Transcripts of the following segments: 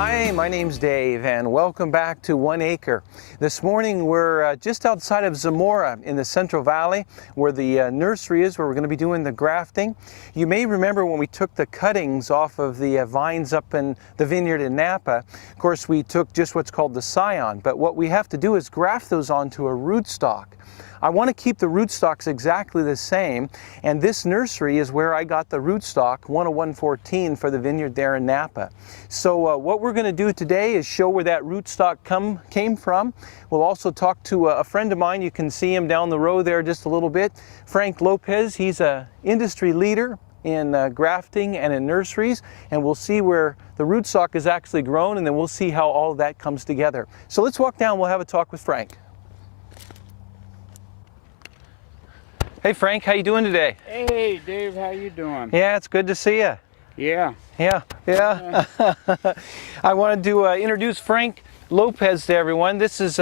Hi, my name's Dave and welcome back to 1 Acre. This morning we're just outside of Zamora in the Central Valley where the nursery is, where we're going to be doing the grafting. You may remember when we took the cuttings off of the vines up in the vineyard in Napa. Of course, we took just what's called the scion, but what we have to do is graft those onto a rootstock. I want to keep the rootstocks exactly the same, and this nursery is where I got the rootstock 10114 for the vineyard there in Napa. So what we're going to do today is show where that rootstock came from. We'll also talk to a friend of mine. You can see him down the road there just a little bit, Frank Lopez. He's an industry leader in grafting and in nurseries, and we'll see where the rootstock is actually grown, and then we'll see how all of that comes together. So let's walk down, we'll have a talk with Frank. Hey Frank, how you doing today? Hey Dave, how you doing? Yeah, it's good to see you. Yeah. Yeah. I wanted to introduce Frank Lopez to everyone. This is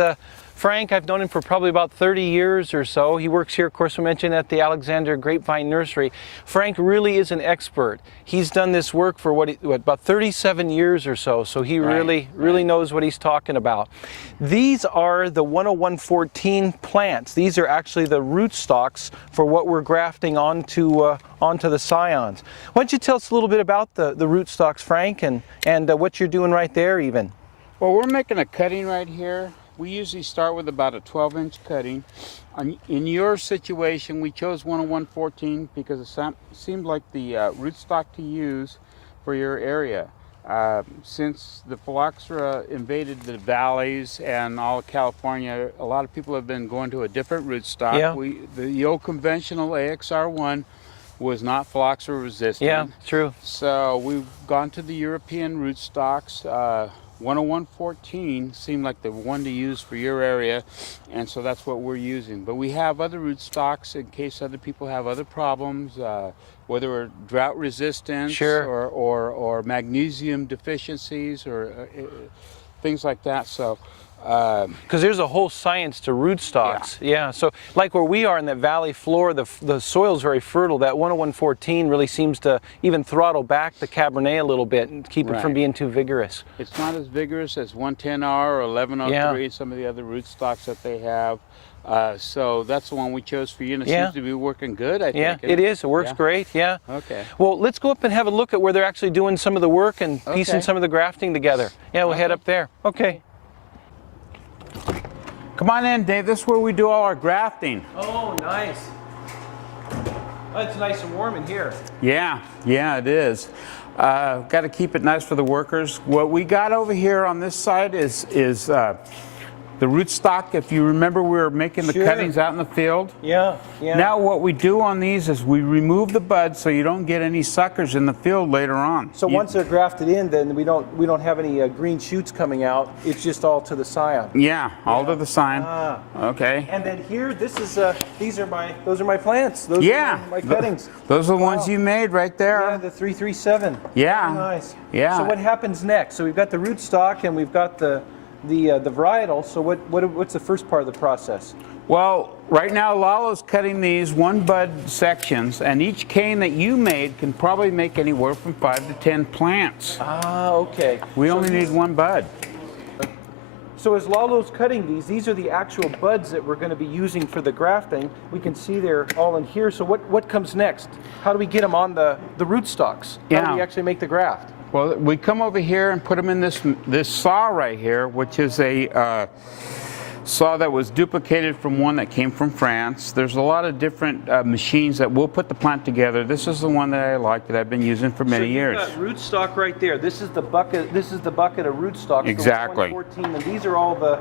Frank. I've known him for probably about 30 years or so. He works here, of course, we mentioned, at the Alexander Grapevine Nursery. Frank really is an expert. He's done this work for about 37 years or so, so he really knows what he's talking about. These are the 10114 plants. These are actually the rootstocks for what we're grafting onto the scions. Why don't you tell us a little bit about the rootstocks, Frank, and what you're doing right there even? Well, we're making a cutting right here. We usually start with about a 12-inch cutting. In your situation, we chose 10114 because it seemed like the rootstock to use for your area. Since the phylloxera invaded the valleys and all of California, a lot of people have been going to a different rootstock. Yeah. The old conventional AXR1 was not phylloxera resistant. Yeah, true. So we've gone to the European rootstocks. 10114 seemed like the one to use for your area, and so that's what we're using. But we have other rootstocks in case other people have other problems, whether we're drought resistance, sure, or magnesium deficiencies or things like that. So because there's a whole science to rootstocks. Yeah, so like where we are in that valley floor, the soil's very fertile. That 10114 really seems to even throttle back the Cabernet a little bit and keep it from being too vigorous. It's not as vigorous as 110R or 1103, some of the other rootstocks that they have. So that's the one we chose for you, and it seems to be working good, I think. Yeah, it is. It works great, yeah. Okay. Well, let's go up and have a look at where they're actually doing some of the work and piecing some of the grafting together. Yeah, we'll head up there. Okay. Come on in, Dave. This is where we do all our grafting. Oh, nice. Oh, it's nice and warm in here. Yeah, it is. Got to keep it nice for the workers. What we got over here on this side is the rootstock. If you remember, we were making the cuttings out in the field. Yeah. Now what we do on these is we remove the buds so you don't get any suckers in the field later on. So once they're grafted in, then we don't have any green shoots coming out. It's just all to the scion. Yeah, all to the scion. Okay. And then here, this is those are my plants. Those are my cuttings. Those are the ones you made right there. Yeah, the 337. Yeah. Very nice. Yeah. So what happens next? So we've got the rootstock and we've got the varietal. So what's the first part of the process? Well, right now Lalo's cutting these one bud sections, and each cane that you made can probably make anywhere from 5 to 10 plants. Ah, okay. We only need one bud. So as Lalo's cutting these are the actual buds that we're going to be using for the grafting. We can see they're all in here. So what comes next? How do we get them on the rootstocks? How do we actually make the graft? Well, we come over here and put them in this saw right here, which is a saw that was duplicated from one that came from France. There's a lot of different machines that will put the plant together. This is the one that I like, that I've been using for many years. So you've got rootstock right there. This is the bucket. This is the bucket of rootstock. Exactly. 114, and these are all the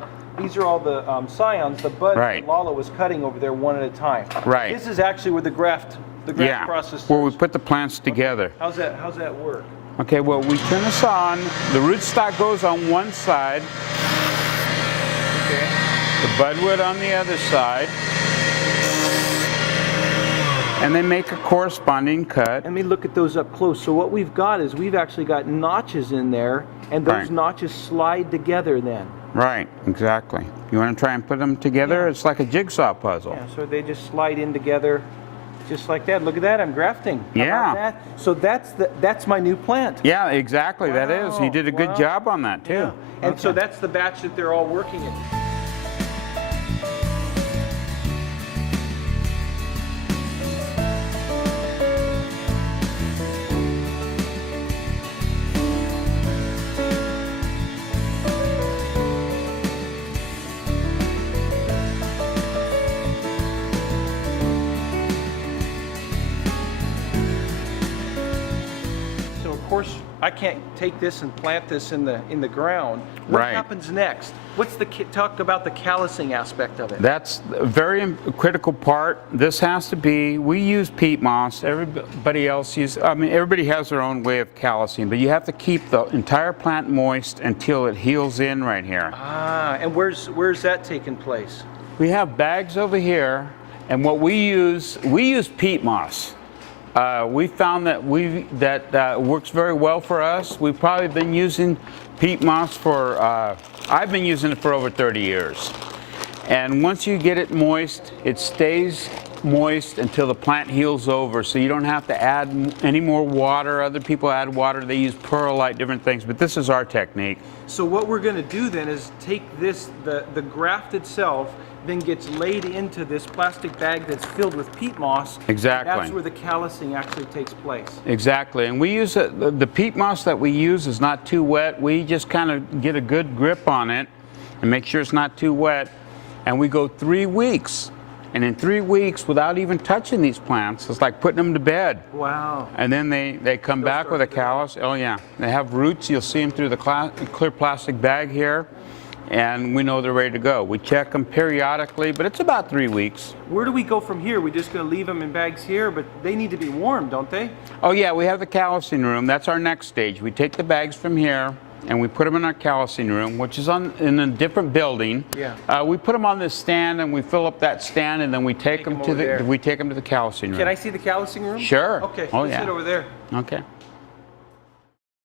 scions, the buds that Lalo was cutting over there one at a time. Right. This is actually where the graft process starts. Where we put the plants together. How's that work? Okay, well, we turn this on. The rootstock goes on one side. Okay. The budwood on the other side. And they make a corresponding cut. Let me look at those up close. So what we've got is we've actually got notches in there, and those notches slide together then. Right, exactly. You want to try and put them together? It's like a jigsaw puzzle. Yeah, so they just slide in together. Just like that. Look at that. I'm grafting. How Yeah. about that? So that's my new plant. Yeah, exactly. That is. You did a good Wow. job on that too. Yeah. And so Okay. that's the batch that they're all working in. So of course, I can't take this and plant this in the ground. What Right. happens next? What's talk about the callousing aspect of it? That's a very critical part. This has to be, we use peat moss, everybody else uses, I mean, everybody has their own way of callousing, but you have to keep the entire plant moist until it heals in right here. Ah, and where's that taking place? We have bags over here, and what we use peat moss. We found that works very well for us. We've probably been using peat moss for, I've been using it for over 30 years. And once you get it moist, it stays moist until the plant heals over, so you don't have to add any more water. Other people add water, they use perlite, different things, but this is our technique. So what we're going to do then is take this, the graft itself, then gets laid into this plastic bag that's filled with peat moss. Exactly. That's where the callousing actually takes place. Exactly, and we use the peat moss that we use is not too wet. We just kind of get a good grip on it and make sure it's not too wet, and we go 3 weeks. And in 3 weeks, without even touching these plants, it's like putting them to bed. Wow. And then they come back with a callus. Oh yeah, they have roots. You'll see them through the clear plastic bag here, and we know they're ready to go. We check them periodically, but it's about 3 weeks. Where do we go from here? We're just going to leave them in bags here, but they need to be warm, don't they? Oh yeah, we have the callusing room. That's our next stage. We take the bags from here and we put them in our callusing room, which is in a different building. Yeah. We put them on this stand and we fill up that stand, and then we take them to the callusing room. Can I see the callusing room? Sure. Okay, Oh let's yeah. sit over there. Okay.